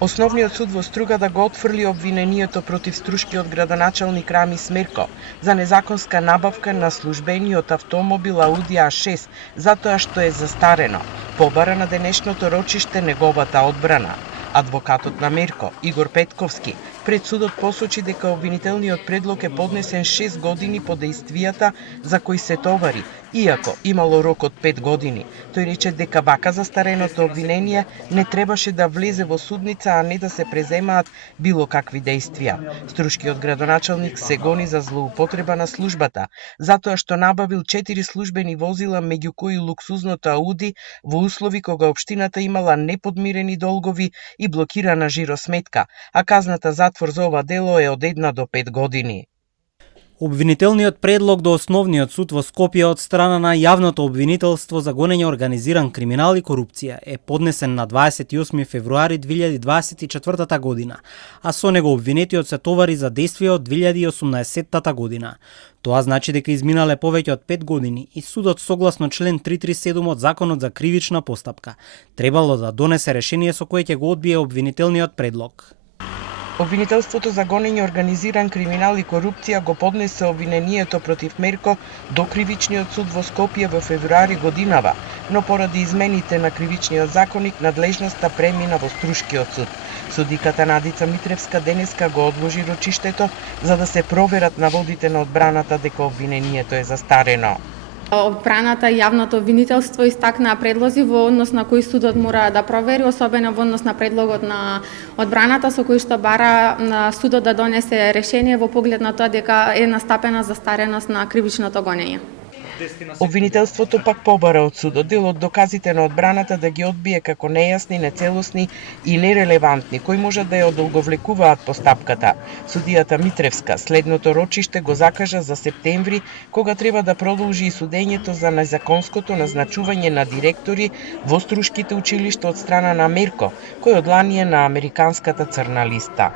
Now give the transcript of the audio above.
Основниот суд во Стругада го отфрли обвинението против струшкиот градоначалник Рами Смерко за незаконска набавка на службениот автомобил Ауди А6 затоа што е застарено. Побара на денешното рочиште неговата одбрана. Адвокатот на Мерко, Игор Петковски, пред судот посочи дека обвинителниот предлог е поднесен 6 години по дејствијата за кои се товари, иако имало рок од 5 години. Тој рече дека вака застареното обвинение не требаше да влезе во судница, а не да се преземаат било какви дејствија. Струшкиот градоначалник се гони за злоупотреба на службата, затоа што набавил 4 службени возила, меѓу кои луксузното Ауди, во услови кога општината имала неподмирени долгови и блокирана жиросметка, а казната затвор за ова дело е од 1 до 5 години. Обвинителниот предлог до Основниот суд во Скопје од страна на јавното обвинителство за гонење организиран криминал и корупција е поднесен на 28 февруари 2024 година, а со него обвинетиот се товари за дејствија од 2018 година. Тоа значи дека изминале повеќе од 5 години и судот согласно член 337 од Законот за кривична постапка требало да донесе решение со кое ќе го одбие обвинителниот предлог. Обвинителството за гонење организиран криминал и корупција го поднесе обвинението против Мерко до Кривичниот суд во Скопје во февруари годинава, но поради измените на Кривичниот законник надлежноста премина во Струшкиот суд. Судиката Надица Митревска денеска го одложи рочиштето за да се проверат наводите на одбраната дека обвинението е застарено. Одбраната и јавното обвинителство истакнаа предлози во однос на кои судот мора да провери, особено во однос на предлогот на одбраната со кој што бара на судот да донесе решение во поглед на тоа дека е настапена застареност на кривичното гонење. Обвинителството пак побара од судот дел од доказите на одбраната да ги одбие како нејасни, нецелосни и нерелевантни, кои можат да ја одолговлекуваат постапката. Судијата Митревска следното рочиште го закажа за септември, кога треба да продолжи и судењето за незаконското назначување на директори во струшките училишта од страна на Мерко, кој од лани е на американската црна листа.